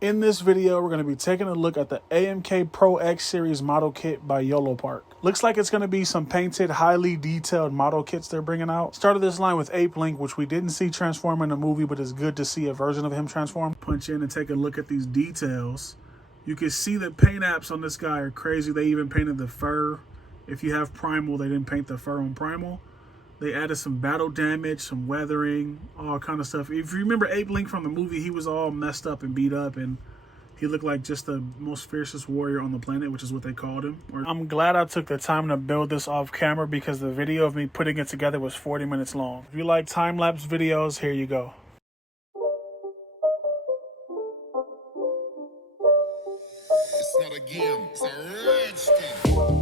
In this video, we're going to be taking a look at the AMK Pro X Series model kit by Yolopark. Looks like it's going to be some painted, highly detailed model kits they're bringing out. Started this line with Apelinq, which we didn't see transform in the movie, but it's good to see a version of him transform. Punch in and take a look at these details. You can see the paint apps on this guy are crazy. They even painted the fur. If you have Primal, they didn't paint the fur on Primal. They added some battle damage, some weathering, all kind of stuff. If you remember Apelinq from the movie, he was all messed up and beat up, and he looked like just the most fiercest warrior on the planet, which is what they called him. I'm glad I took the time to build this off camera because the video of me putting it together was 40 minutes long. If you like time-lapse videos, here you go. It's not a game, it's a rich thing.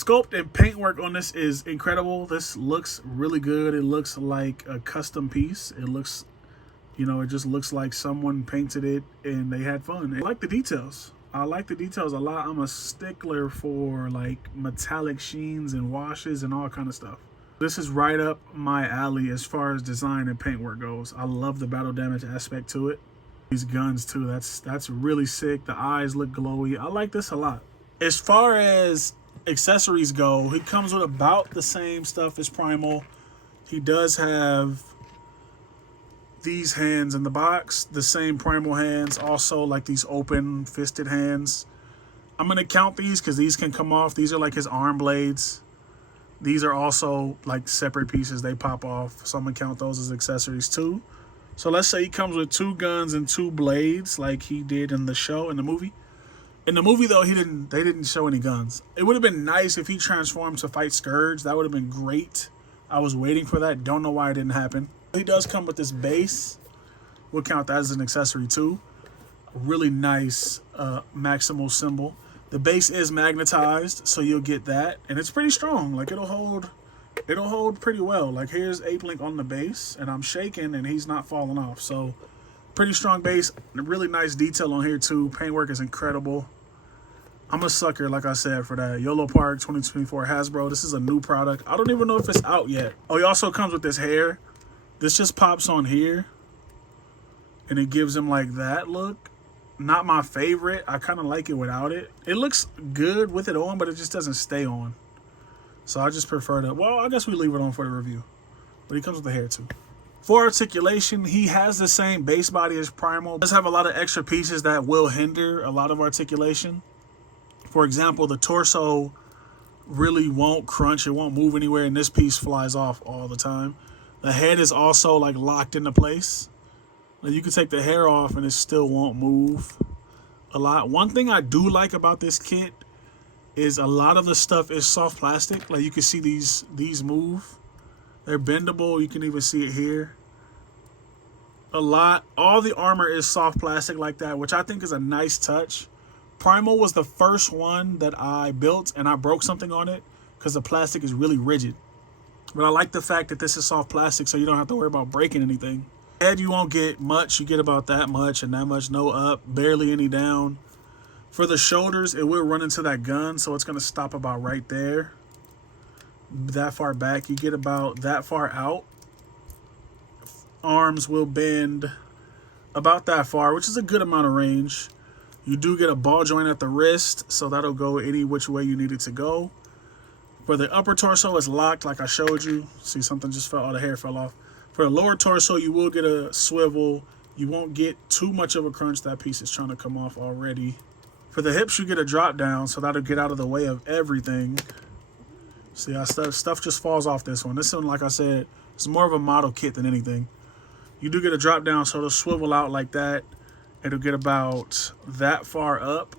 Sculpt and paintwork on this is incredible. This looks really good. It looks like a custom piece. It looks, it just looks like someone painted it and they had fun. I like the details. I like the details a lot. I'm a stickler for like metallic sheens and washes and all kind of stuff. This is right up my alley as far as design and paintwork goes. I love the battle damage aspect to it. These guns too, that's really sick. The eyes look glowy. I like this a lot. As far as accessories go, he comes with about the same stuff as Primal. He does have these hands in the box, the same Primal hands, also like these open fisted hands. I'm gonna count these because these can come off. These are like his arm blades. These are also like separate pieces, they pop off, so I'm gonna count those as accessories too. So let's say he comes with 2 guns and 2 blades like he did in the show, in the movie. In the movie, though, they didn't show any guns. It would have been nice if he transformed to fight Scourge. That would have been great. I was waiting for that. Don't know why it didn't happen. He does come with this base. We'll count that as an accessory, too. A really nice maximal symbol. The base is magnetized, so you'll get that. And it's pretty strong. Like, it'll hold pretty well. Like, here's Apelinq on the base, and I'm shaking, and he's not falling off. So, pretty strong base. A really nice detail on here, too. Paintwork is incredible. I'm a sucker, like I said, for that. Yolopark 2024 Hasbro. This is a new product. I don't even know if it's out yet. Oh, he also comes with this hair. This just pops on here. And it gives him like that look. Not my favorite. I kind of like it without it. It looks good with it on, but it just doesn't stay on. So I just prefer to, well, I guess we leave it on for the review. but he comes with the hair too. For articulation, he has the same base body as Primal. Does have a lot of extra pieces that will hinder a lot of articulation. For example, the torso really won't crunch. It won't move anywhere, and this piece flies off all the time. The head is also like locked into place. Now, you can take the hair off and it still won't move a lot. One thing I do like about this kit is a lot of the stuff is soft plastic. Like you can see these move. They're bendable. You can even see it here. All the armor is soft plastic like that, which I think is a nice touch. Primal was the first one that I built, and I broke something on it because the plastic is really rigid. But I like the fact that this is soft plastic, so you don't have to worry about breaking anything. Head, you won't get much. You get about that much and that much. No up, barely any down. For the shoulders, it will run into that gun, so it's going to stop about right there. That far back, you get about that far out. Arms will bend about that far, which is a good amount of range. You do get a ball joint at the wrist, so that'll go any which way you need it to go. For the upper torso, it's locked like I showed you. See, something just fell, all the hair fell off. For the lower torso, you will get a swivel. You won't get too much of a crunch. That piece is trying to come off already. For the hips, you get a drop down, so that'll get out of the way of everything. See how stuff just falls off this one. This one, like I said, it's more of a model kit than anything. You do get a drop down, so it'll swivel out like that. It'll get about that far up.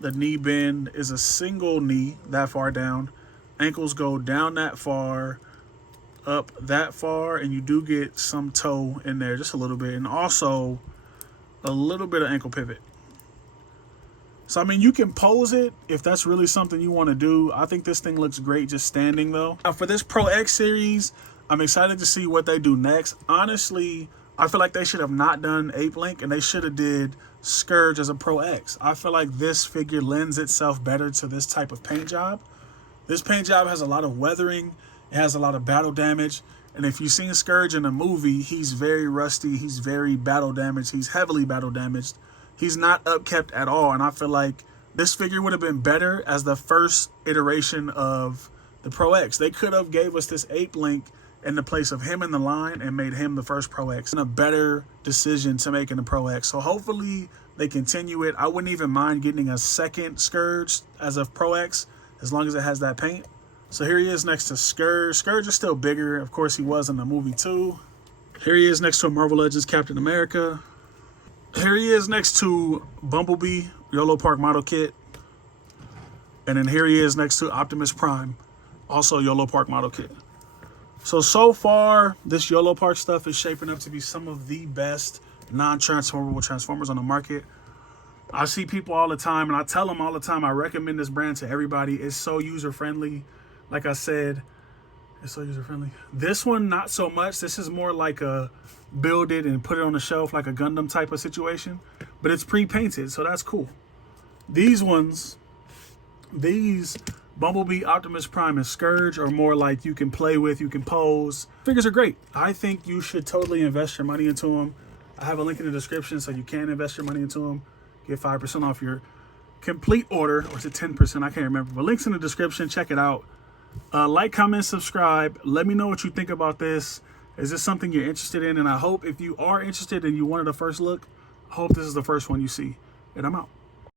The knee bend is a single knee that far down. Ankles go down that far, up that far, and you do get some toe in there, just a little bit, and also a little bit of ankle pivot. So, I mean, you can pose it if that's really something you want to do. I think this thing looks great just standing, though. Now, for this Pro X series, I'm excited to see what they do next. Honestly, I feel like they should have not done Apelinq, and they should have did Scourge as a Pro X. I feel like this figure lends itself better to this type of paint job. This paint job has a lot of weathering. It has a lot of battle damage. And if you've seen Scourge in the movie, he's very rusty. He's very battle damaged. He's heavily battle damaged. He's not upkept at all. And I feel like this figure would have been better as the first iteration of the Pro X. They could have gave us this Apelinq in the place of him in the line and made him the first Pro X. And a better decision to make in the Pro X. So hopefully they continue it. I wouldn't even mind getting a second Scourge as a Pro X as long as it has that paint. So here he is next to Scourge. Scourge is still bigger. Of course, he was in the movie too. Here he is next to Marvel Legends Captain America. Here he is next to Bumblebee, Yolopark model kit. And then here he is next to Optimus Prime, also Yolopark model kit. So far, this Yolopark stuff is shaping up to be some of the best non-transformable Transformers on the market. I see people all the time, and I tell them all the time, I recommend this brand to everybody. It's so user-friendly. Like I said, it's so user-friendly. This one, not so much. This is more like a build it and put it on the shelf, like a Gundam type of situation. But it's pre-painted, so that's cool. These ones, these Bumblebee, Optimus Prime, and Scourge are more like you can play with, you can pose. Figures are great. I think you should totally invest your money into them. I have a link in the description so you can invest your money into them. Get 5% off your complete order, or is it 10%? I can't remember. But links in the description. Check it out. Like, comment, subscribe. Let me know what you think about this. Is this something you're interested in? And I hope if you are interested and you wanted a first look, I hope this is the first one you see. And I'm out.